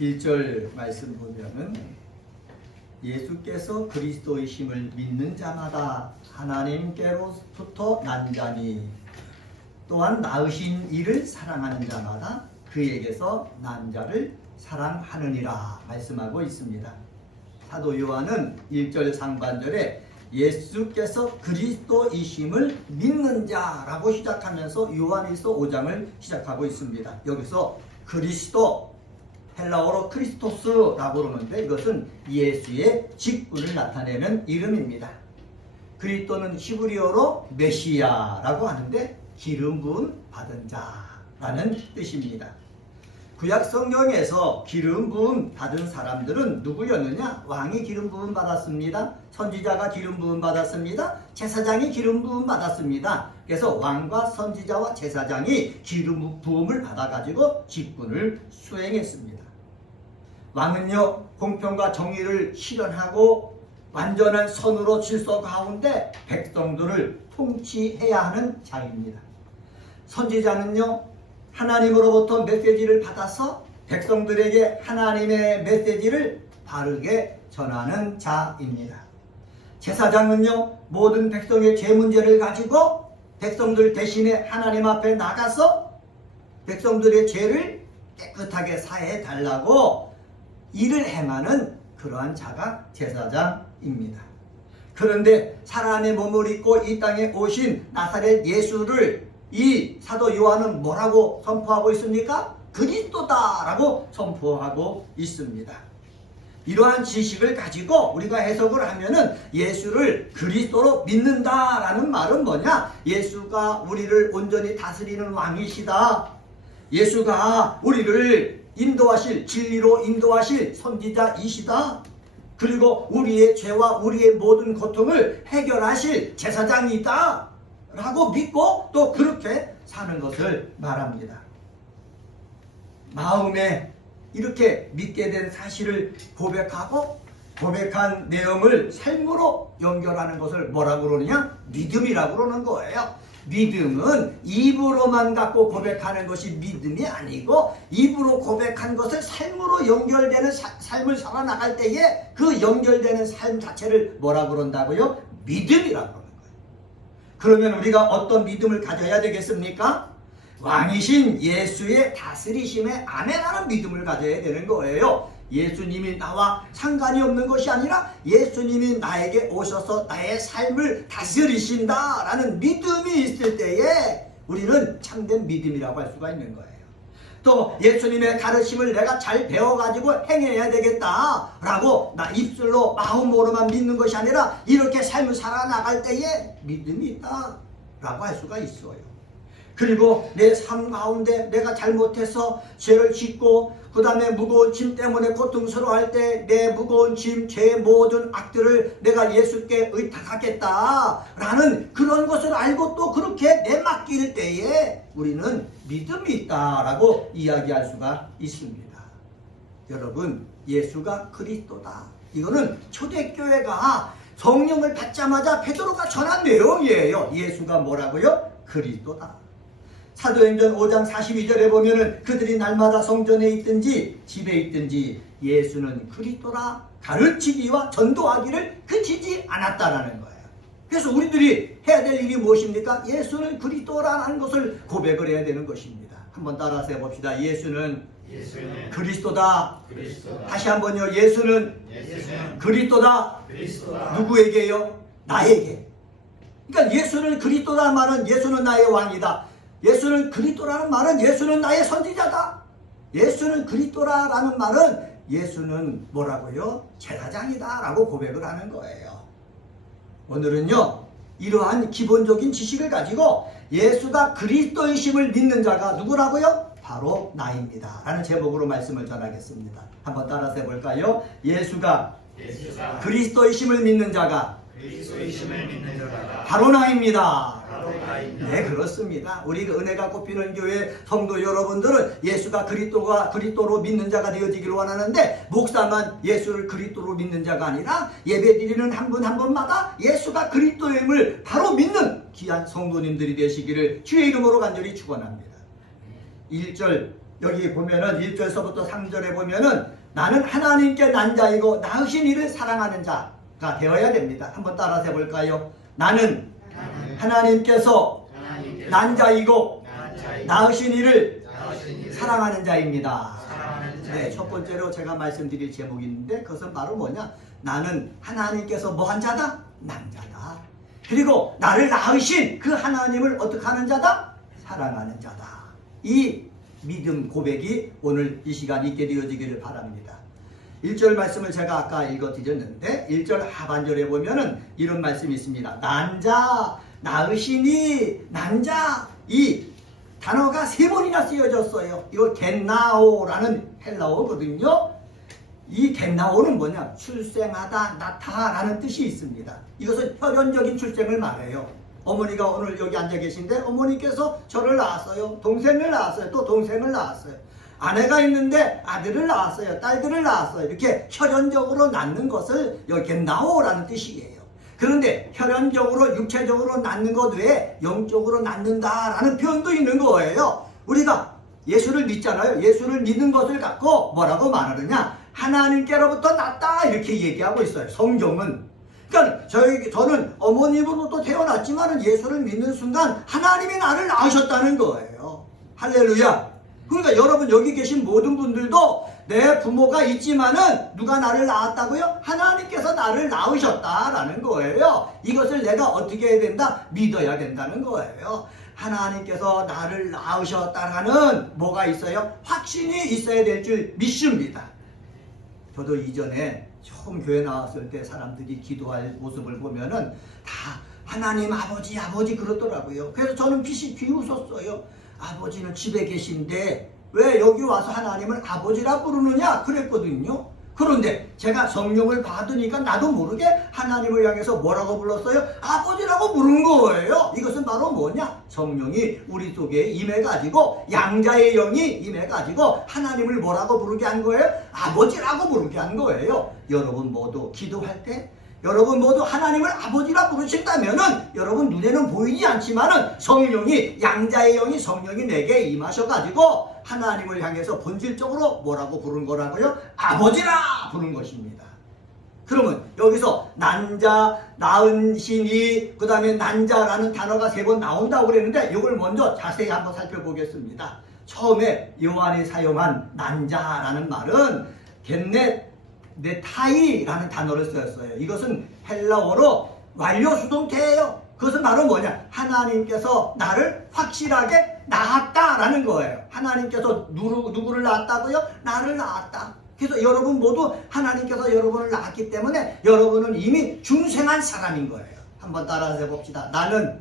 1절 말씀 보면은 예수께서 그리스도이심을 믿는 자마다 하나님께로부터 난 자니 또한 낳으신 이를 사랑하는 자마다 그에게서 난 자를 사랑하느니라 말씀하고 있습니다. 사도 요한은 1절 상반절에 예수께서 그리스도이심을 믿는 자라고 시작하면서 요한일서 5장을 시작하고 있습니다. 여기서 그리스도, 헬라어로 크리스토스라고 그러는데 이것은 예수의 직분을 나타내는 이름입니다. 그리스도는 히브리어로 메시아라고 하는데 기름 부음 받은 자라는 뜻입니다. 구약 성경에서 기름 부음 받은 사람들은 누구였느냐? 왕이 기름 부음 받았습니다. 선지자가 기름 부음 받았습니다. 제사장이 기름 부음 받았습니다. 그래서 왕과 선지자와 제사장이 기름 부음을 받아가지고 직분을 수행했습니다. 왕은요, 공평과 정의를 실현하고 완전한 선으로 질서 가운데 백성들을 통치해야 하는 자입니다. 선지자는요, 하나님으로부터 메시지를 받아서 백성들에게 하나님의 메시지를 바르게 전하는 자입니다. 제사장은요, 모든 백성의 죄 문제를 가지고 백성들 대신에 하나님 앞에 나가서 백성들의 죄를 깨끗하게 사해 달라고 일을 행하는 그러한 자가 제사장입니다. 그런데 사람의 몸을 입고 이 땅에 오신 나사렛 예수를 이 사도 요한은 뭐라고 선포하고 있습니까? 그리스도다라고 선포하고 있습니다. 이러한 지식을 가지고 우리가 해석을 하면은 예수를 그리스도로 믿는다라는 말은 뭐냐? 예수가 우리를 온전히 다스리는 왕이시다. 예수가 우리를 인도하실, 진리로 인도하실 선지자이시다. 그리고 우리의 죄와 우리의 모든 고통을 해결하실 제사장이다 라고 믿고 또 그렇게 사는 것을 말합니다. 마음에 이렇게 믿게 된 사실을 고백하고 고백한 내용을 삶으로 연결하는 것을 뭐라고 그러느냐? 믿음이라고 그러는 거예요. 믿음은 입으로만 갖고 고백하는 것이 믿음이 아니고 입으로 고백한 것을 삶으로 연결되는 삶을 살아나갈 때에 그 연결되는 삶 자체를 뭐라고 그런다고요? 믿음이라고 그러는 거예요. 그러면 우리가 어떤 믿음을 가져야 되겠습니까? 왕이신 예수의 다스리심에 아멘하는 믿음을 가져야 되는 거예요. 예수님이 나와 상관이 없는 것이 아니라 예수님이 나에게 오셔서 나의 삶을 다스리신다라는 믿음이 있을 때에 우리는 참된 믿음이라고 할 수가 있는 거예요. 또 예수님의 가르침을 내가 잘 배워가지고 행해야 되겠다라고 나 입술로 마음으로만 믿는 것이 아니라 이렇게 삶을 살아나갈 때에 믿음이 있다라고 할 수가 있어요. 그리고 내 삶 가운데 내가 잘못해서 죄를 짓고 그 다음에 무거운 짐 때문에 고통스러워할 때 내 무거운 짐, 죄의 모든 악들을 내가 예수께 의탁하겠다라는 그런 것을 알고 또 그렇게 내맡길 때에 우리는 믿음이 있다라고 이야기할 수가 있습니다. 여러분, 예수가 그리스도다. 이거는 초대교회가 성령을 받자마자 베드로가 전한 내용이에요. 예수가 뭐라고요? 그리스도다. 사도행전 5장 42절에 보면은 그들이 날마다 성전에 있든지 집에 있든지 예수는 그리스도라 가르치기와 전도하기를 그치지 않았다라는 거예요. 그래서 우리들이 해야 될 일이 무엇입니까? 예수는 그리스도라는 것을 고백을 해야 되는 것입니다. 한번 따라서 해봅시다. 예수는 그리스도다. 다시 한번요. 예수는 그리스도다. 누구에게요? 나에게. 그러니까 예수는 그리스도라는 말은 예수는 나의 왕이다. 예수는 그리스도라는 말은 예수는 나의 선지자다. 예수는 그리스도라는 말은 예수는 뭐라고요? 제사장이다 라고 고백을 하는 거예요. 오늘은요, 이러한 기본적인 지식을 가지고 예수가 그리스도이심을 믿는 자가 누구라고요? 바로 나입니다 라는 제목으로 말씀을 전하겠습니다. 한번 따라서 해볼까요? 예수가 그리스도이심을 믿는 자가 바로 나입니다. 네, 그렇습니다. 우리 은혜가 꽃피는 교회 성도 여러분들은 예수가 그리스도로 믿는 자가 되어지기를 원하는데 목사만 예수를 그리스도로 믿는 자가 아니라 예배드리는 한 분 한 분마다 예수가 그리스도임을 바로 믿는 귀한 성도님들이 되시기를 주의 이름으로 간절히 축원합니다. 1절 여기 보면은 1절서부터 3절에 보면은 나는 하나님께 난 자이고 낳으신 이를 사랑하는 자가 되어야 됩니다. 한번 따라서 해볼까요? 나는 하나님께서 난 자이고 낳으신 이를 사랑하는 자입니다. 네, 첫 번째로 제가 말씀드릴 제목이 있는데 그것은 바로 뭐냐? 나는 하나님께서 뭐한 자다? 난 자다. 그리고 나를 낳으신 그 하나님을 어떻게 하는 자다? 사랑하는 자다. 이 믿음 고백이 오늘 이 시간 있게 되어지기를 바랍니다. 1절 말씀을 제가 아까 읽어드렸는데 1절 하반절에 보면은 이런 말씀이 있습니다. 난자, 낳으시니, 난자. 이 단어가 3번이나 쓰여졌어요. 이거 겟나오라는 헬라어거든요. 이 겟나오는 뭐냐? 출생하다, 낳다라는 뜻이 있습니다. 이것은 혈연적인 출생을 말해요. 어머니가 오늘 여기 앉아 계신데 어머니께서 저를 낳았어요. 동생을 낳았어요. 또 동생을 낳았어요. 아내가 있는데 아들을 낳았어요. 딸들을 낳았어요. 이렇게 혈연적으로 낳는 것을 여기 겟나오라는 뜻이에요. 그런데 혈연적으로 육체적으로 낳는 것 외에 영적으로 낳는다라는 표현도 있는 거예요. 우리가 예수를 믿잖아요. 예수를 믿는 것을 갖고 뭐라고 말하느냐? 하나님께로부터 났다 이렇게 얘기하고 있어요. 성경은. 그러니까 저는 어머님으로부터 태어났지만 예수를 믿는 순간 하나님이 나를 낳으셨다는 거예요. 할렐루야. 그러니까 여러분 여기 계신 모든 분들도 내 부모가 있지만은 누가 나를 낳았다고요? 하나님께서 나를 낳으셨다라는 거예요. 이것을 내가 어떻게 해야 된다? 믿어야 된다는 거예요. 하나님께서 나를 낳으셨다라는 뭐가 있어요? 확신이 있어야 될 줄 믿습니다. 저도 이전에 처음 교회 나왔을 때 사람들이 기도할 모습을 보면은 다 하나님 아버지 아버지 그러더라고요. 그래서 저는 비웃었어요. 아버지는 집에 계신데 왜 여기 와서 하나님을 아버지라 부르느냐 그랬거든요. 그런데 제가 성령을 받으니까 나도 모르게 하나님을 향해서 뭐라고 불렀어요? 아버지라고 부른 거예요. 이것은 바로 뭐냐? 성령이 우리 속에 임해가지고 양자의 영이 임해가지고 하나님을 뭐라고 부르게 한 거예요? 아버지라고 부르게 한 거예요. 여러분 모두 기도할 때 여러분 모두 하나님을 아버지라 부르신다면은 여러분 눈에는 보이지 않지만은 성령이 양자의 영이 성령이 내게 임하셔가지고 하나님을 향해서 본질적으로 뭐라고 부른 거라고요? 아버지라 부른 것입니다. 그러면 여기서 난자, 낳으시니 그 다음에 난자라는 단어가 3번 나온다고 그랬는데 이걸 먼저 자세히 한번 살펴보겠습니다. 처음에 요한이 사용한 난자라는 말은 네타이라는 단어를 썼어요. 이것은 헬라어로 완료수동태예요. 그것은 바로 뭐냐? 하나님께서 나를 확실하게 낳았다라는 거예요. 하나님께서 누구를 낳았다고요? 나를 낳았다. 그래서 여러분 모두 하나님께서 여러분을 낳았기 때문에 여러분은 이미 중생한 사람인 거예요. 한번 따라서 해봅시다. 나는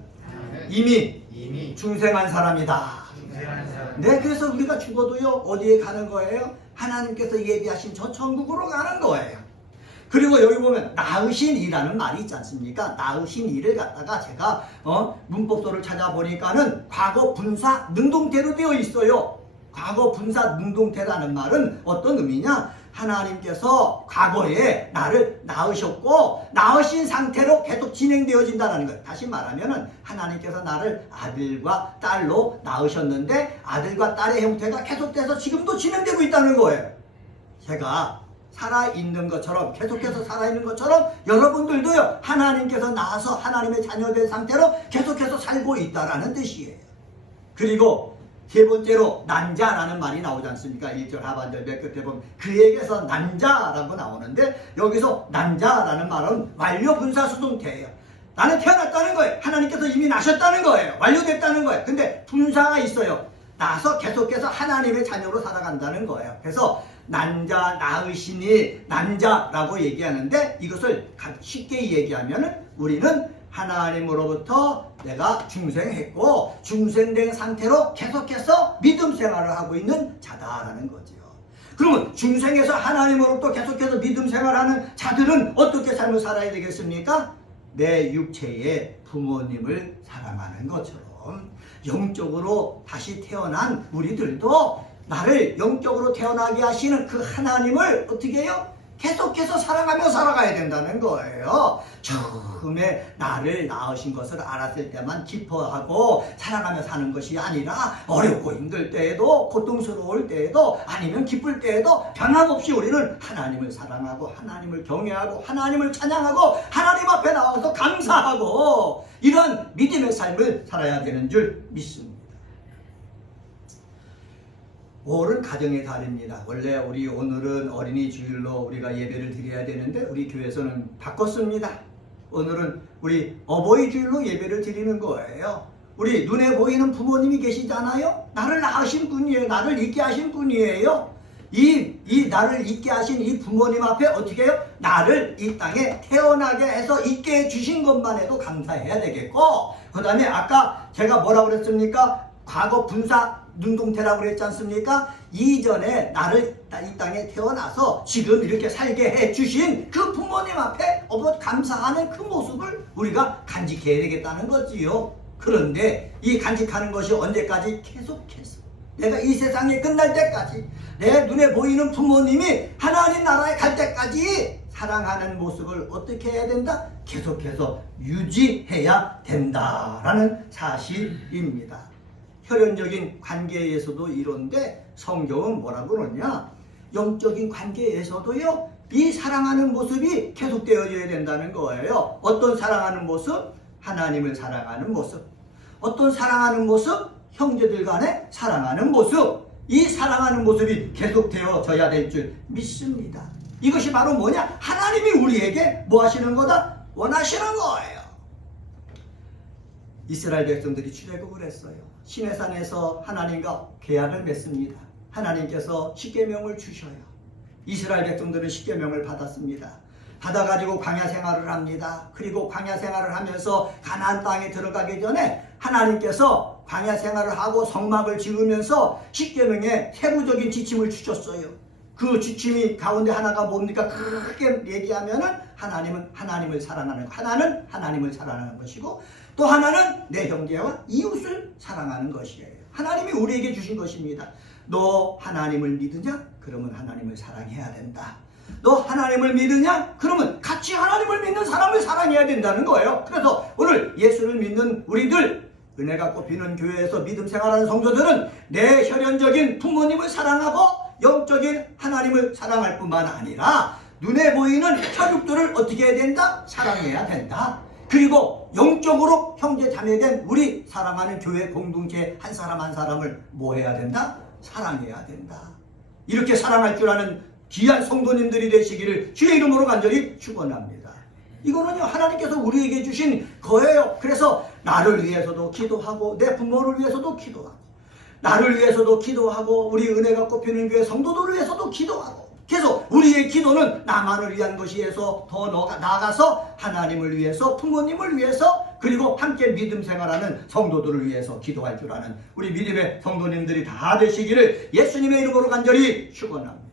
이미 중생한 사람이다. 네, 그래서 우리가 죽어도요 어디에 가는 거예요? 하나님께서 예비하신 저 천국으로 가는 거예요. 그리고 여기 보면 낳으신 이라는 말이 있지 않습니까? 낳으신 이를 갖다가 제가 문법서를 찾아보니까는 과거 분사 능동태로 되어 있어요. 과거 분사 능동태라는 말은 어떤 의미냐? 하나님께서 과거에 나를 낳으셨고 낳으신 상태로 계속 진행되어진다는 거예요. 다시 말하면은 하나님께서 나를 아들과 딸로 낳으셨는데 아들과 딸의 형태가 계속돼서 지금도 진행되고 있다는 거예요. 제가 살아있는 것처럼 계속해서 살아있는 것처럼 여러분들도요 하나님께서 낳아서 하나님의 자녀된 상태로 계속해서 살고 있다라는 뜻이에요. 그리고 3번째로 난자라는 말이 나오지 않습니까? 1절 하반절 몇 끝에 보면 그에게서 난자라고 나오는데 여기서 난자라는 말은 완료분사수동태예요. 나는 태어났다는 거예요. 하나님께서 이미 나셨다는 거예요. 완료됐다는 거예요. 근데 분사가 있어요. 나서 계속해서 하나님의 자녀로 살아간다는 거예요. 그래서 난자, 낳으시니 난자라고 얘기하는데 이것을 쉽게 얘기하면 우리는 하나님으로부터 내가 중생했고 중생된 상태로 계속해서 믿음 생활을 하고 있는 자다라는 거죠. 그러면 중생에서 하나님으로부터 계속해서 믿음 생활하는 자들은 어떻게 삶을 살아야 되겠습니까? 내 육체의 부모님을 사랑하는 것처럼 영적으로 다시 태어난 우리들도 나를 영적으로 태어나게 하시는 그 하나님을 어떻게 해요? 계속해서 사랑하며 살아가야 된다는 거예요. 처음에 나를 낳으신 것을 알았을 때만 기뻐하고 사랑하며 사는 것이 아니라 어렵고 힘들 때에도, 고통스러울 때에도, 아니면 기쁠 때에도 변함없이 우리는 하나님을 사랑하고 하나님을 경외하고 하나님을 찬양하고 하나님 앞에 나와서 감사하고 이런 믿음의 삶을 살아야 되는 줄 믿습니다. 5월은 가정의 달입니다. 원래 우리 오늘은 어린이 주일로 우리가 예배를 드려야 되는데 우리 교회에서는 바꿨습니다. 오늘은 우리 어버이 주일로 예배를 드리는 거예요. 우리 눈에 보이는 부모님이 계시잖아요. 나를 낳으신 분이에요. 나를 있게 하신 분이에요. 이 나를 있게 하신 이 부모님 앞에 어떻게 해요? 나를 이 땅에 태어나게 해서 있게 해주신 것만 해도 감사해야 되겠고, 그 다음에 아까 제가 뭐라고 그랬습니까? 과거 분사 눈동태라고 그랬지 않습니까? 이전에 나를 이 땅에 태어나서 지금 이렇게 살게 해주신 그 부모님 앞에 감사하는 그 모습을 우리가 간직해야 되겠다는 거지요. 그런데 이 간직하는 것이 언제까지? 계속해서 내가 이 세상에 끝날 때까지, 내 눈에 보이는 부모님이 하나님 나라에 갈 때까지 사랑하는 모습을 어떻게 해야 된다? 계속해서 유지해야 된다라는 사실입니다. 혈연적인 관계에서도 이런데 성경은 뭐라고 그러냐? 영적인 관계에서도요, 이 사랑하는 모습이 계속되어져야 된다는 거예요. 어떤 사랑하는 모습? 하나님을 사랑하는 모습. 어떤 사랑하는 모습? 형제들 간에 사랑하는 모습. 이 사랑하는 모습이 계속되어져야 될 줄 믿습니다. 이것이 바로 뭐냐? 하나님이 우리에게 뭐 하시는 거다? 원하시는 거예요. 이스라엘 백성들이 출애굽을 했어요. 시내산에서 하나님과 계약을 맺습니다. 하나님께서 십계명을 주셔요. 이스라엘 백성들은 십계명을 받았습니다. 받아가지고 광야 생활을 합니다. 그리고 광야 생활을 하면서 가나안 땅에 들어가기 전에 하나님께서 광야 생활을 하고 성막을 지으면서 십계명에 세부적인 지침을 주셨어요. 그 지침이 가운데 하나가 뭡니까? 크게 얘기하면은 하나님은 하나님을 사랑하는 것, 하나는 하나님을 사랑하는 것이고, 또 하나는 내 형제와 이웃을 사랑하는 것이에요. 하나님이 우리에게 주신 것입니다. 너 하나님을 믿으냐? 그러면 하나님을 사랑해야 된다. 너 하나님을 믿으냐? 그러면 같이 하나님을 믿는 사람을 사랑해야 된다는 거예요. 그래서 오늘 예수를 믿는 우리들, 은혜가 꽃피는 교회에서 믿음 생활하는 성도들은 내 혈연적인 부모님을 사랑하고 영적인 하나님을 사랑할 뿐만 아니라 눈에 보이는 혈육들을 어떻게 해야 된다? 사랑해야 된다. 그리고 영적으로 형제 자매된 우리 사랑하는 교회 공동체 한 사람 한 사람을 뭐 해야 된다? 사랑해야 된다. 이렇게 사랑할 줄 아는 귀한 성도님들이 되시기를 주의 이름으로 간절히 축원합니다. 이거는요, 하나님께서 우리에게 주신 거예요. 그래서 나를 위해서도 기도하고 내 부모를 위해서도 기도하고 나를 위해서도 기도하고 우리 은혜가 꽃피는 교회 성도들을 위해서도 기도하고, 그래서 우리의 기도는 나만을 위한 것이어서 더 나아가서 하나님을 위해서, 부모님을 위해서, 그리고 함께 믿음 생활하는 성도들을 위해서 기도할 줄 아는 우리 믿음의 성도님들이 다 되시기를 예수님의 이름으로 간절히 축원합니다.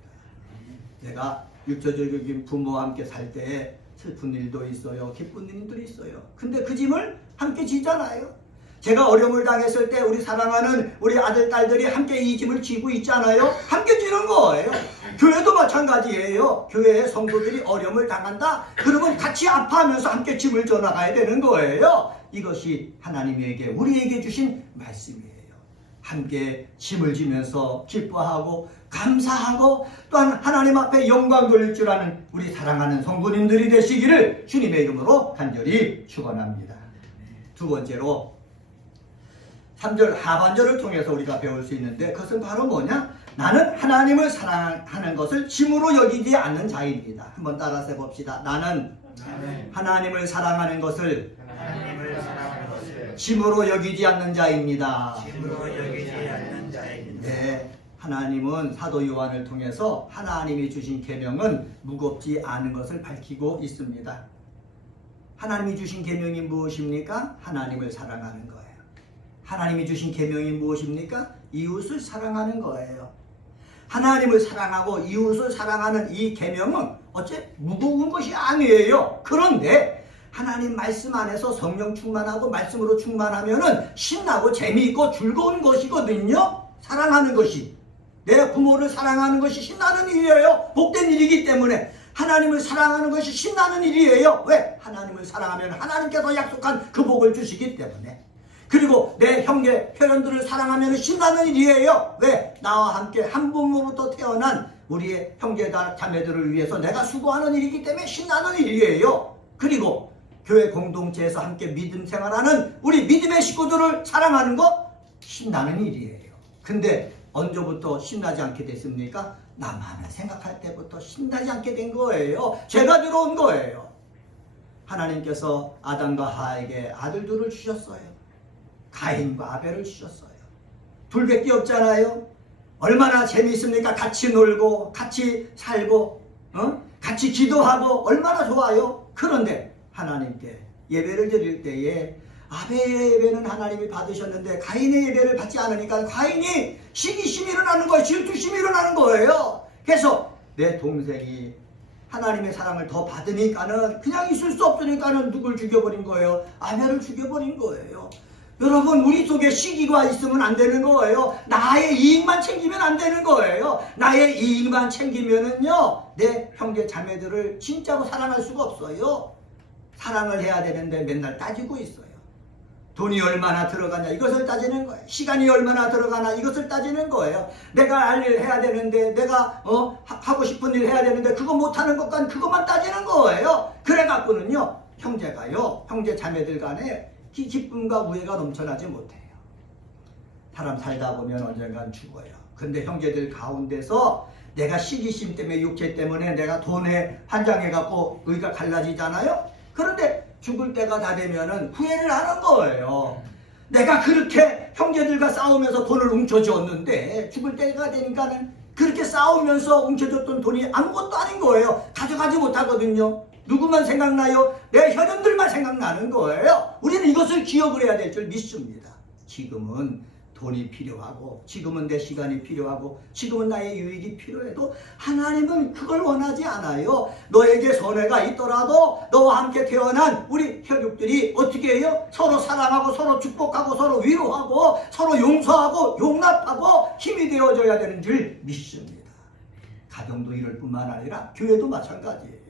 내가 육체적인 부모와 함께 살 때에 슬픈 일도 있어요. 기쁜 일도 있어요. 근데 그 짐을 함께 지잖아요. 제가 어려움을 당했을 때 우리 사랑하는 우리 아들, 딸들이 함께 이 짐을 지고 있잖아요. 함께 지는 거예요. 교회도 마찬가지예요. 교회의 성도들이 어려움을 당한다? 그러면 같이 아파하면서 함께 짐을 져나가야 되는 거예요. 이것이 하나님에게 우리에게 주신 말씀이에요. 함께 짐을 지면서 기뻐하고 감사하고 또한 하나님 앞에 영광 돌릴 줄 아는 우리 사랑하는 성도님들이 되시기를 주님의 이름으로 간절히 축원합니다. 두 번째로 3절 하반절을 통해서 우리가 배울 수 있는데, 그것은 바로 뭐냐? 나는 하나님을 사랑하는 것을 짐으로 여기지 않는 자입니다. 한번 따라서 해봅시다. 나는 하나님을 사랑하는 것을 짐으로 여기지 않는 자입니다. 네, 하나님은 사도 요한을 통해서 하나님이 주신 계명은 무겁지 않은 것을 밝히고 있습니다. 하나님이 주신 계명이 무엇입니까? 하나님을 사랑하는 거예요. 하나님이 주신 계명이 무엇입니까? 이웃을 사랑하는 거예요. 하나님을 사랑하고 이웃을 사랑하는 이 계명은 어째 무거운 것이 아니에요. 그런데 하나님 말씀 안에서 성령 충만하고 말씀으로 충만하면은 신나고 재미있고 즐거운 것이거든요. 사랑하는 것이, 내 부모를 사랑하는 것이 신나는 일이에요. 복된 일이기 때문에 하나님을 사랑하는 것이 신나는 일이에요. 왜? 하나님을 사랑하면 하나님께서 약속한 그 복을 주시기 때문에. 그리고 내 형제 혈연들을 사랑하면 신나는 일이에요. 왜? 나와 함께 한 몸으로부터 태어난 우리의 형제 자매들을 위해서 내가 수고하는 일이기 때문에 신나는 일이에요. 그리고 교회 공동체에서 함께 믿음 생활하는 우리 믿음의 식구들을 사랑하는 거 신나는 일이에요. 근데 언제부터 신나지 않게 됐습니까? 나만을 생각할 때부터 신나지 않게 된 거예요. 죄가 들어온 거예요. 하나님께서 아담과 하에게 아들들을 주셨어요. 가인과 아벨을 주셨어요. 둘밖에 없잖아요. 얼마나 재미있습니까? 같이 놀고 같이 살고 같이 기도하고 얼마나 좋아요. 그런데 하나님께 예배를 드릴 때에 아벨의 예배는 하나님이 받으셨는데 가인의 예배를 받지 않으니까 가인이 시기심이 일어나는 거예요. 질투심이 일어나는 거예요. 그래서 내 동생이 하나님의 사랑을 더 받으니까는 그냥 있을 수 없으니까는 누굴 죽여버린 거예요? 아벨을 죽여버린 거예요. 여러분, 우리 속에 시기가 있으면 안 되는 거예요. 나의 이익만 챙기면 안 되는 거예요. 나의 이익만 챙기면은요, 내 형제 자매들을 진짜로 사랑할 수가 없어요. 사랑을 해야 되는데 맨날 따지고 있어요. 돈이 얼마나 들어가냐 이것을 따지는 거예요. 시간이 얼마나 들어가나 이것을 따지는 거예요. 내가 할 일 해야 되는데 내가 하고 싶은 일 해야 되는데 그거 못하는 것과 그것만 따지는 거예요. 그래갖고는요, 형제가요, 형제 자매들 간에 기쁨과 우애가 넘쳐나지 못해요. 사람 살다 보면 언젠간 죽어요. 근데 형제들 가운데서 내가 시기심 때문에 육체 때문에 내가 돈에 환장해갖고 의가 갈라지잖아요. 그런데 죽을 때가 다 되면은 후회를 하는 거예요. 내가 그렇게 형제들과 싸우면서 돈을 훔쳐줬는데 죽을 때가 되니까는 그렇게 싸우면서 훔쳐줬던 돈이 아무것도 아닌 거예요. 가져가지 못하거든요. 누구만 생각나요? 내 혈연들만 생각나는 거예요. 우리는 이것을 기억을 해야 될 줄 믿습니다. 지금은 돈이 필요하고 지금은 내 시간이 필요하고 지금은 나의 유익이 필요해도 하나님은 그걸 원하지 않아요. 너에게 손해가 있더라도 너와 함께 태어난 우리 혈육들이 어떻게 해요? 서로 사랑하고 서로 축복하고 서로 위로하고 서로 용서하고 용납하고 힘이 되어줘야 되는 줄 믿습니다. 가정도 이럴 뿐만 아니라 교회도 마찬가지예요.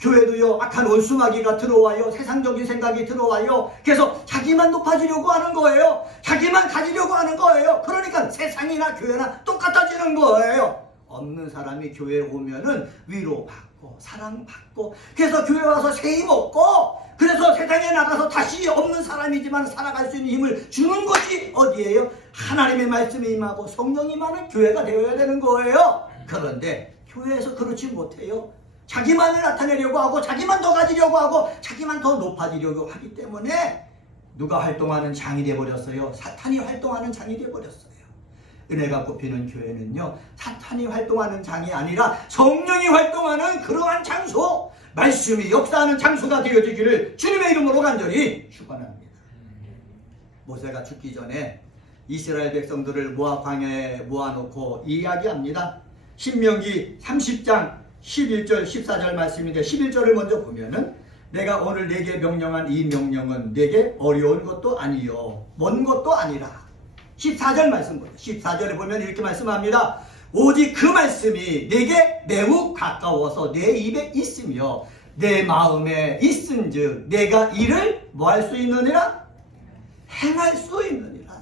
교회도요, 악한 원수마귀가 들어와요. 세상적인 생각이 들어와요. 그래서 자기만 높아지려고 하는 거예요. 자기만 가지려고 하는 거예요. 그러니까 세상이나 교회나 똑같아지는 거예요. 없는 사람이 교회에 오면은 위로받고 사랑받고 그래서 교회 와서 새 힘 얻고 그래서 세상에 나가서 다시 없는 사람이지만 살아갈 수 있는 힘을 주는 것이 어디예요? 하나님의 말씀이 임하고 성령이 임하는 교회가 되어야 되는 거예요. 그런데 교회에서 그렇지 못해요. 자기만을 나타내려고 하고 자기만 더 가지려고 하고 자기만 더 높아지려고 하기 때문에 누가 활동하는 장이 되어버렸어요? 사탄이 활동하는 장이 되어버렸어요. 은혜가 꼽히는 교회는요, 사탄이 활동하는 장이 아니라 성령이 활동하는 그러한 장소, 말씀이 역사하는 장소가 되어지기를 주님의 이름으로 간절히 축원합니다. 모세가 죽기 전에 이스라엘 백성들을 모압 광야에 모아놓고 이야기합니다. 신명기 30장 11절 14절 말씀인데 11절을 먼저 보면은 내가 오늘 내게 명령한 이 명령은 내게 어려운 것도 아니요 먼 것도 아니라 14절 말씀 보세요. 14절에 보면 이렇게 말씀합니다. 오직 그 말씀이 내게 매우 가까워서 내 입에 있으며 내 마음에 있은즉 내가 이를 뭐 할 수 있느니라? 행할 수 있느니라.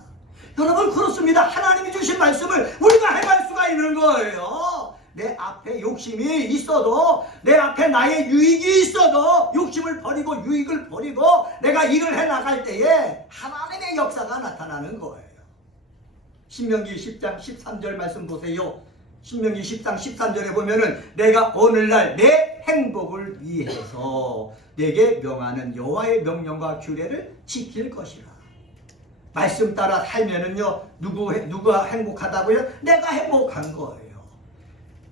여러분, 그렇습니다. 하나님이 주신 말씀을 우리가 행할 수가 있는 거예요. 내 앞에 욕심이 있어도 내 앞에 나의 유익이 있어도 욕심을 버리고 유익을 버리고 내가 일을 해나갈 때에 하나님의 역사가 나타나는 거예요. 신명기 10장 13절 말씀 보세요. 신명기 10장 13절에 보면은 내가 오늘날 내 행복을 위해서 내게 명하는 여호와의 명령과 규례를 지킬 것이라. 말씀 따라 살면은요, 누가 행복하다고요? 내가 행복한 거예요.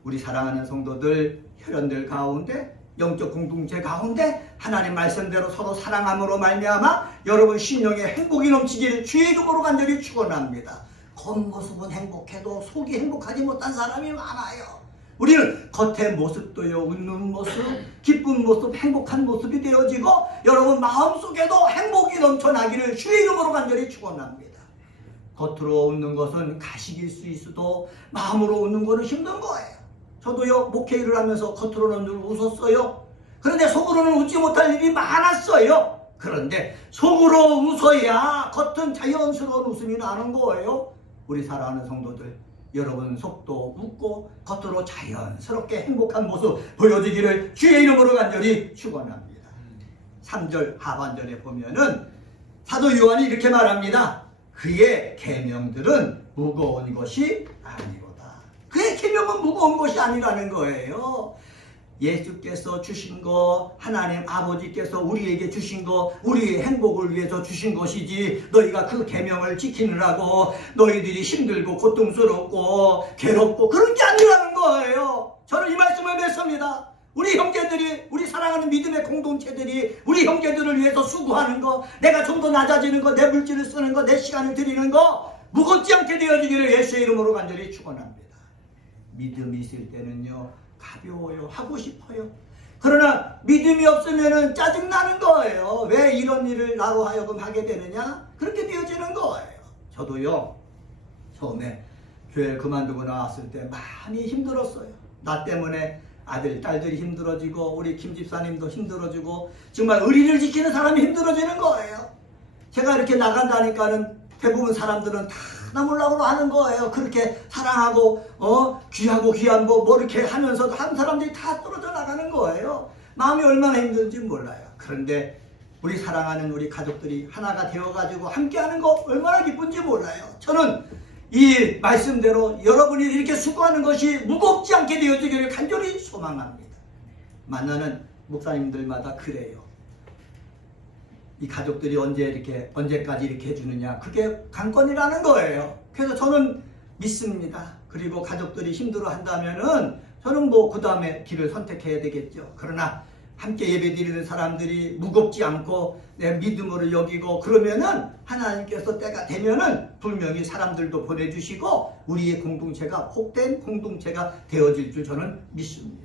우리 사랑하는 성도들, 혈연들 가운데, 영적 공동체 가운데 하나님 말씀대로 서로 사랑함으로 말미암아 여러분 신령의 행복이 넘치기를 주의 이름으로 간절히 축원합니다. 겉모습은 행복해도 속이 행복하지 못한 사람이 많아요. 우리는 겉의 모습도요, 웃는 모습, 기쁜 모습, 행복한 모습이 되어지고 여러분 마음속에도 행복이 넘쳐나기를 주의 이름으로 간절히 축원합니다. 겉으로 웃는 것은 가식일 수 있어도 마음으로 웃는 것은 힘든 거예요. 저도요, 목회 일을 하면서 겉으로는 늘 웃었어요. 그런데 속으로는 웃지 못할 일이 많았어요. 그런데 속으로 웃어야 겉은 자연스러운 웃음이 나는 거예요. 우리 사랑하는 성도들, 여러분 속도 웃고 겉으로 자연스럽게 행복한 모습 보여주기를 주의 이름으로 간절히 축원합니다. 3절 하반절에 보면은 사도 요한이 이렇게 말합니다. 그의 계명들은 무거운 것이 아니로다. 그의 계명은 무거운 것이 아니라는 거예요. 예수께서 주신 거, 하나님 아버지께서 우리에게 주신 거, 우리의 행복을 위해서 주신 것이지, 너희가 그 계명을 지키느라고 너희들이 힘들고 고통스럽고 괴롭고 그런 게 아니라는 거예요. 저는 이 말씀을 맺습니다. 우리 형제들이, 우리 사랑하는 믿음의 공동체들이 우리 형제들을 위해서 수고하는 거, 내가 좀 더 낮아지는 거, 내 물질을 쓰는 거, 내 시간을 드리는 거 무겁지 않게 되어지기를 예수의 이름으로 간절히 축원합니다. 믿음이 있을 때는요, 가벼워요. 하고 싶어요. 그러나 믿음이 없으면 짜증나는 거예요. 왜 이런 일을 나로 하여금 하게 되느냐? 그렇게 되어지는 거예요. 저도요, 처음에 교회를 그만두고 나왔을 때 많이 힘들었어요. 나 때문에 아들, 딸들이 힘들어지고 우리 김 집사님도 힘들어지고 정말 의리를 지키는 사람이 힘들어지는 거예요. 제가 이렇게 나간다니까는 대부분 사람들은 다 나무라고 하는 거예요. 그렇게 사랑하고 귀하고 귀한 뭐 이렇게 하면서도 한 사람들이 다 떨어져 나가는 거예요. 마음이 얼마나 힘든지 몰라요. 그런데 우리 사랑하는 우리 가족들이 하나가 되어가지고 함께하는 거 얼마나 기쁜지 몰라요. 저는 이 말씀대로 여러분이 이렇게 수고하는 것이 무겁지 않게 되어지기를 간절히 소망합니다. 만나는 목사님들마다 그래요. 이 가족들이 언제까지 이렇게 해주느냐, 그게 관건이라는 거예요. 그래서 저는 믿습니다. 그리고 가족들이 힘들어 한다면은 저는 뭐 그 다음에 길을 선택해야 되겠죠. 그러나 함께 예배드리는 사람들이 무겁지 않고 내 믿음으로 여기고 그러면은 하나님께서 때가 되면은 분명히 사람들도 보내주시고 우리의 공동체가 복된 공동체가 되어질 줄 저는 믿습니다.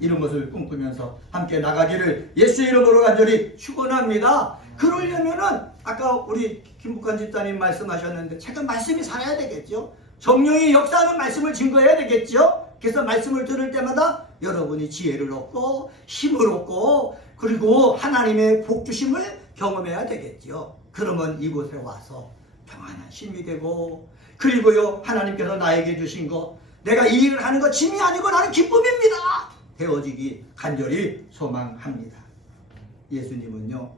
이런 것을 꿈꾸면서 함께 나가기를 예수의 이름으로 간절히 축원합니다. 그러려면은 아까 우리 김북한 집사님 말씀하셨는데 제가 말씀이 살아야 되겠죠. 성령이 역사하는 말씀을 증거해야 되겠죠. 그래서 말씀을 들을 때마다 여러분이 지혜를 얻고 힘을 얻고 그리고 하나님의 복 주심을 경험해야 되겠죠. 그러면 이곳에 와서 평안한 심이 되고 그리고요 하나님께서 나에게 주신 거 내가 이 일을 하는 거 짐이 아니고 나는 기쁨입니다 되어지기 간절히 소망합니다. 예수님은요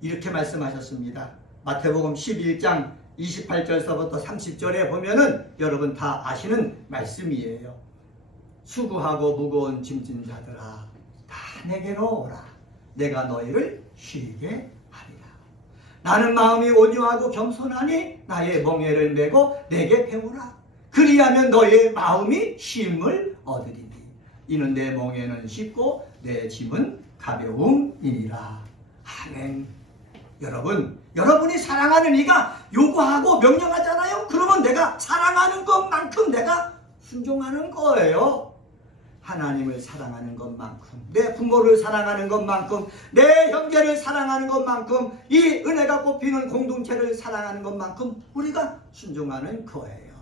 이렇게 말씀하셨습니다. 마태복음 11장 28절서부터 30절에 보면은 여러분 다 아시는 말씀이에요. 수고하고 무거운 짐진 자들아 다 내게로 오라. 내가 너희를 쉬게 하리라. 나는 마음이 온유하고 겸손하니 나의 멍에를 메고 내게 배우라. 그리하면 너의 마음이 쉼을 얻으리니 이는 내 멍에는 쉽고 내 짐은 가벼움이니라. 아멘. 여러분이 사랑하는 이가 요구하고 명령하잖아요. 그러면 내가 사랑하는 것만큼 내가 순종하는 거예요. 하나님을 사랑하는 것만큼, 내 부모를 사랑하는 것만큼, 내 형제를 사랑하는 것만큼, 이 은혜가 꽃피는 공동체를 사랑하는 것만큼 우리가 순종하는 거예요.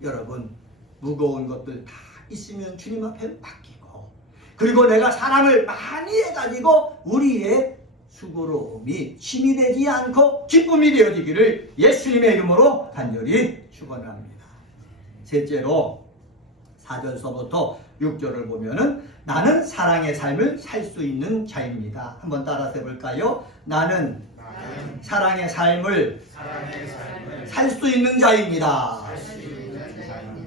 여러분, 무거운 것들 다 있으면 주님 앞에 맡기고, 그리고 내가 사랑을 많이 해가지고 우리의 수고로움이 힘이 되지 않고 기쁨이 되어지기를 예수님의 이름으로 간절히 축원합니다. 셋째로 4절서부터 6절을 보면은 나는 사랑의 삶을 살 수 있는 자입니다. 한번 따라서 해볼까요? 나는 사랑의 삶을 살 수 있는 자입니다.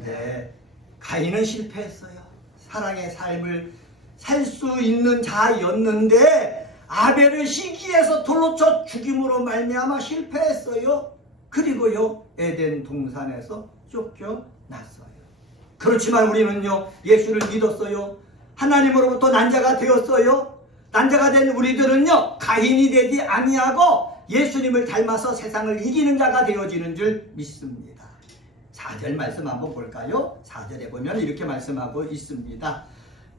네, 가인은 실패했어요. 사랑의 삶을 살 수 있는 자였는데 아벨을 시기에서 돌로 쳐 죽임으로 말미암아 실패했어요. 그리고요 에덴 동산에서 쫓겨났어요. 그렇지만 우리는요 예수를 믿었어요. 하나님으로부터 난자가 되었어요. 난자가 된 우리들은요 가인이 되지 아니하고 예수님을 닮아서 세상을 이기는 자가 되어지는 줄 믿습니다. 4절 말씀 한번 볼까요? 4절에 보면 이렇게 말씀하고 있습니다.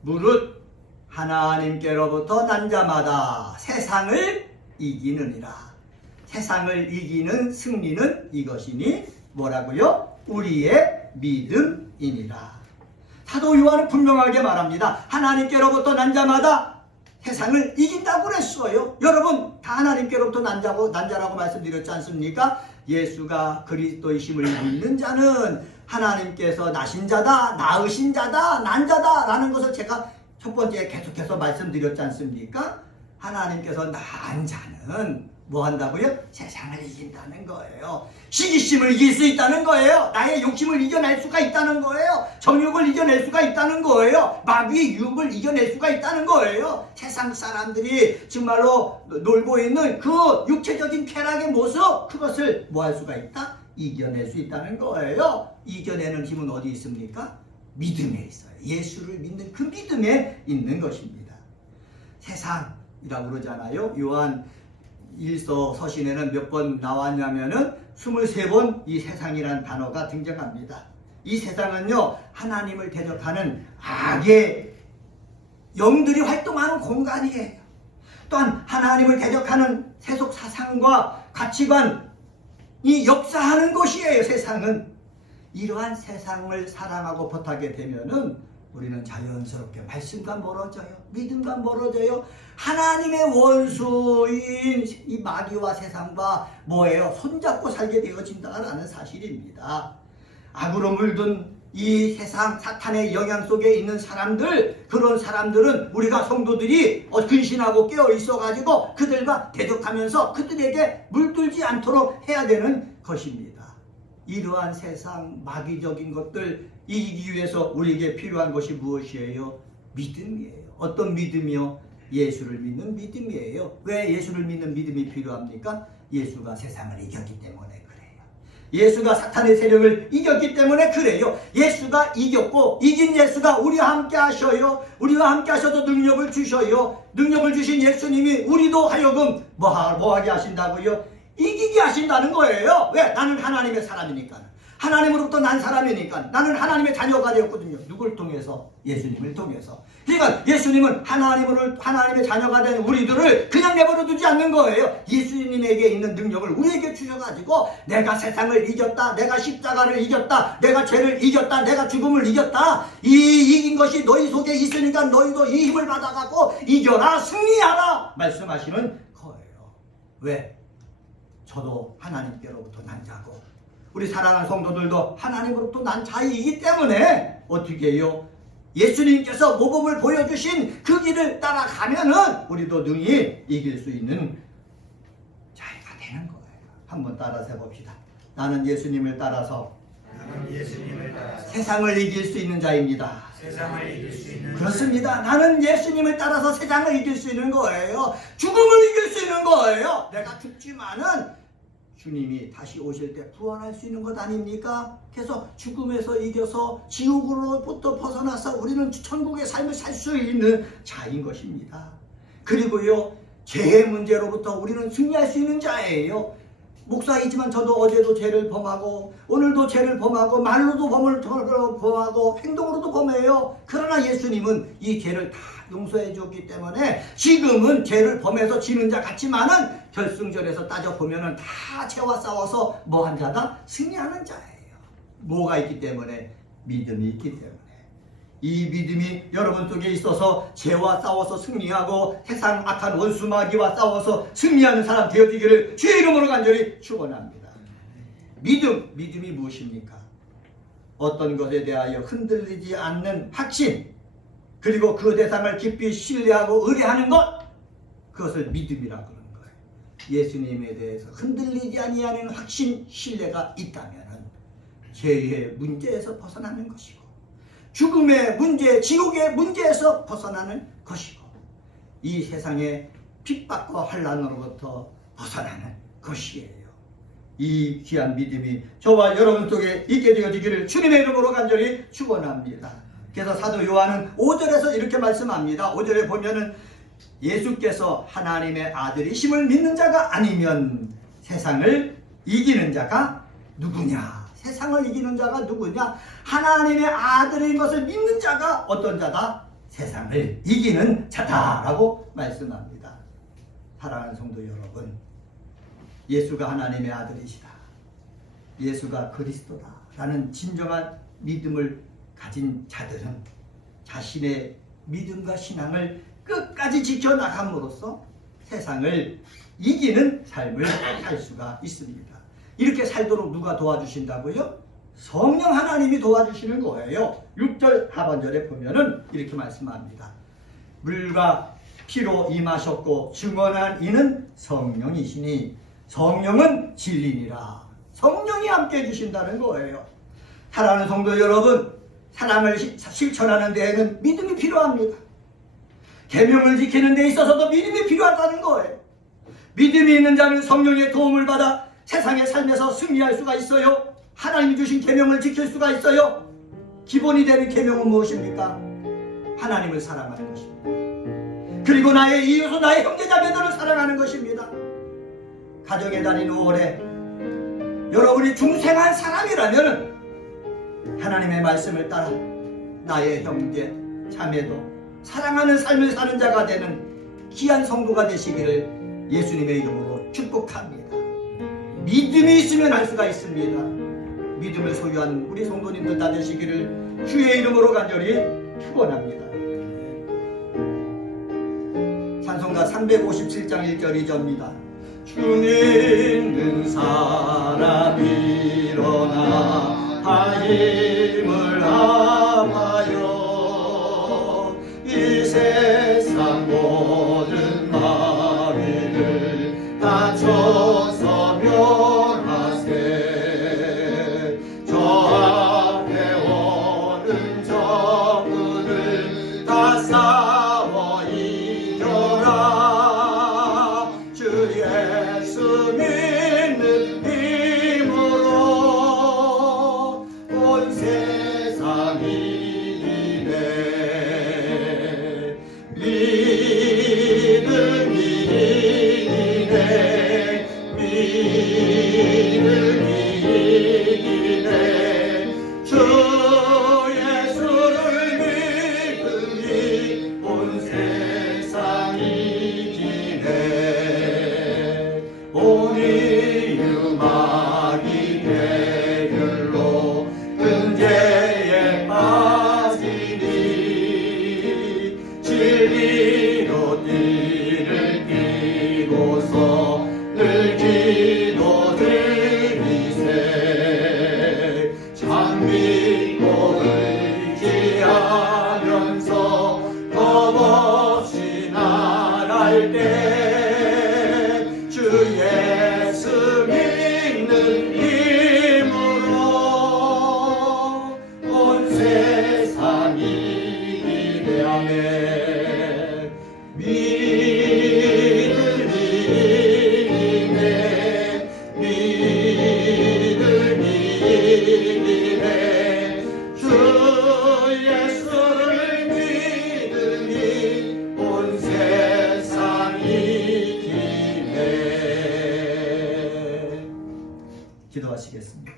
무릇 하나님께로부터 난 자마다 세상을 이기느니라. 세상을 이기는 승리는 이것이니 뭐라고요? 우리의 믿음이니라. 사도 요한은 분명하게 말합니다. 하나님께로부터 난 자마다 세상을 이긴다고 그랬어요. 여러분 다 하나님께로부터 난 자라고 말씀드렸지 않습니까? 예수가 그리스도이심을 믿는 자는 하나님께서 나신 자다, 낳으신 자다, 난 자다 라는 것을 제가 첫 번째 계속해서 말씀드렸지 않습니까? 하나님께서 낳은 자는 뭐 한다고요? 세상을 이긴다는 거예요. 시기심을 이길 수 있다는 거예요. 나의 욕심을 이겨낼 수가 있다는 거예요. 정욕을 이겨낼 수가 있다는 거예요. 마귀의 유혹을 이겨낼 수가 있다는 거예요. 세상 사람들이 정말로 놀고 있는 그 육체적인 쾌락의 모습, 그것을 뭐 할 수가 있다? 이겨낼 수 있다는 거예요. 이겨내는 힘은 어디 있습니까? 믿음에 있어요. 예수를 믿는 그 믿음에 있는 것입니다. 세상이라고 그러잖아요. 요한 1서 서신에는 몇 번 나왔냐면은 23번 이 세상이라는 단어가 등장합니다. 이 세상은요, 하나님을 대적하는 악의 영들이 활동하는 공간이에요. 또한 하나님을 대적하는 세속 사상과 가치관이 역사하는 곳이에요. 세상은. 이러한 세상을 사랑하고 버타게 되면은 우리는 자연스럽게 말씀과 멀어져요. 믿음과 멀어져요. 하나님의 원수인 이 마귀와 세상과 뭐예요? 손잡고 살게 되어진다라는 사실입니다. 악으로 물든 이 세상 사탄의 영향 속에 있는 사람들, 그런 사람들은 우리가 성도들이 근신하고 깨어 있어가지고 그들과 대적하면서 그들에게 물들지 않도록 해야 되는 것입니다. 이러한 세상 마귀적인 것들 이기기 위해서 우리에게 필요한 것이 무엇이에요? 믿음이에요. 어떤 믿음이요? 예수를 믿는 믿음이에요. 왜 예수를 믿는 믿음이 필요합니까? 예수가 세상을 이겼기 때문에 그래요. 예수가 사탄의 세력을 이겼기 때문에 그래요. 예수가 이겼고 이긴 예수가 우리와 함께 하셔요. 우리와 함께 하셔서 능력을 주셔요. 능력을 주신 예수님이 우리도 하여금 뭐하게 하신다고요? 이기게 하신다는 거예요. 왜? 나는 하나님의 사람이니까. 하나님으로부터 난 사람이니까. 나는 하나님의 자녀가 되었거든요. 누굴 통해서? 예수님을 통해서. 그러니까 예수님은 하나님의 자녀가 된 우리들을 그냥 내버려 두지 않는 거예요. 예수님에게 있는 능력을 우리에게 주셔가지고 내가 세상을 이겼다. 내가 십자가를 이겼다. 내가 죄를 이겼다. 내가 죽음을 이겼다. 이긴 것이 너희 속에 있으니까 너희도 이 힘을 받아갖고 이겨라. 승리하라. 말씀하시는 거예요. 왜? 저도 하나님께로부터 난 자고 우리 사랑하는 성도들도 하나님으로부터 난 자이기 때문에 어떻게 해요? 예수님께서 모범을 보여주신 그 길을 따라가면은 우리도 능히 이길 수 있는 자가 되는 거예요. 한번 따라서 해봅시다. 나는 예수님을 따라서 세상을 이길 수 있는 자입니다. 세상을 이길 수 있는 그렇습니다. 나는 예수님을 따라서 세상을 이길 수 있는 거예요. 죽음을 이길 수 있는 거예요. 내가 죽지만은 주님이 다시 오실 때 부활할 수 있는 것 아닙니까? 그래서 죽음에서 이겨서 지옥으로부터 벗어나서 우리는 천국의 삶을 살 수 있는 자인 것입니다. 그리고요, 죄의 문제로부터 우리는 승리할 수 있는 자예요. 목사이지만 저도 어제도 죄를 범하고 오늘도 죄를 범하고 말로도 범하고 행동으로도 범해요. 그러나 예수님은 이 죄를 다 용서해 줬기 때문에 지금은 죄를 범해서 지는 자 같지만은 결승전에서 따져보면은 다 죄와 싸워서 뭐한 자다? 승리하는 자예요. 뭐가 있기 때문에? 믿음이 있기 때문에. 이 믿음이 여러분 속에 있어서 죄와 싸워서 승리하고 세상 악한 원수 마귀와 싸워서 승리하는 사람 되어지기를 주의 이름으로 간절히 축원합니다. 믿음이 무엇입니까? 어떤 것에 대하여 흔들리지 않는 확신, 그리고 그 대상을 깊이 신뢰하고 의뢰하는 것, 그것을 믿음이라고 하는 거예요. 예수님에 대해서 흔들리지 아니하는 확신, 신뢰가 있다면 죄의 문제에서 벗어나는 것이고 죽음의 문제, 지옥의 문제에서 벗어나는 것이고 이 세상의 핍박과 환난으로부터 벗어나는 것이에요. 이 귀한 믿음이 저와 여러분 속에 있게 되어지기를 주님의 이름으로 간절히 축원합니다. 그래서 사도 요한은 5절에서 이렇게 말씀합니다. 5절에 보면은 예수께서 하나님의 아들이심을 믿는 자가 아니면 세상을 이기는 자가 누구냐? 세상을 이기는 자가 누구냐? 하나님의 아들인 것을 믿는 자가 어떤 자다? 세상을 이기는 자다라고 말씀합니다. 사랑하는 성도 여러분, 예수가 하나님의 아들이시다, 예수가 그리스도다 라는 진정한 믿음을 가진 자들은 자신의 믿음과 신앙을 끝까지 지켜나감으로써 세상을 이기는 삶을 살 수가 있습니다. 이렇게 살도록 누가 도와주신다고요? 성령 하나님이 도와주시는 거예요. 6절 하반절에 보면은 이렇게 말씀합니다. 물과 피로 임하셨고 증언한 이는 성령이시니 성령은 진리니라. 성령이 함께 해주신다는 거예요. 사랑하는 성도 여러분, 사랑을 실천하는 데에는 믿음이 필요합니다. 계명을 지키는 데 있어서도 믿음이 필요하다는 거예요. 믿음이 있는 자는 성령의 도움을 받아 세상의 삶에서 승리할 수가 있어요. 하나님이 주신 계명을 지킬 수가 있어요. 기본이 되는 계명은 무엇입니까? 하나님을 사랑하는 것입니다. 그리고 나의 이웃은 나의 형제자매들을 사랑하는 것입니다. 가정의 달인 5월에 여러분이 중생한 사람이라면 하나님의 말씀을 따라 나의 형제 자매도 사랑하는 삶을 사는 자가 되는 귀한 성도가 되시기를 예수님의 이름으로 축복합니다. 믿음이 있으면 할 수가 있습니다. 믿음을 소유한 우리 성도님들 다 되시기를 주의 이름으로 간절히 축원합니다. 찬송가 357장 1절 2절입니다. 주 믿는 사람 일어나 하임을 합하여 이 세상 모든 마귀를 다쳐서 멸하세. 저 앞에 오는 적들을 다 싸워 이겨라. 주 예수 믿는 힘으로 온 세상이 이기네. 믿음이 이기네. 믿음이 이기네. 주 예수를 믿으니 온 세상이 이기네. 오니 음악이 대결로 근제에 빠지니 진리로 띠를 띠고서 늘 기도드리세. 참 믿고 의지하면서 겁없이 나갈 때 주 예수 믿는 힘으로 온 세상이 이기네. 아멘. 믿음이 이기네. 믿음이 이기네. 주 예수를 믿으니 온 세상이 이기네. 기도하시겠습니다.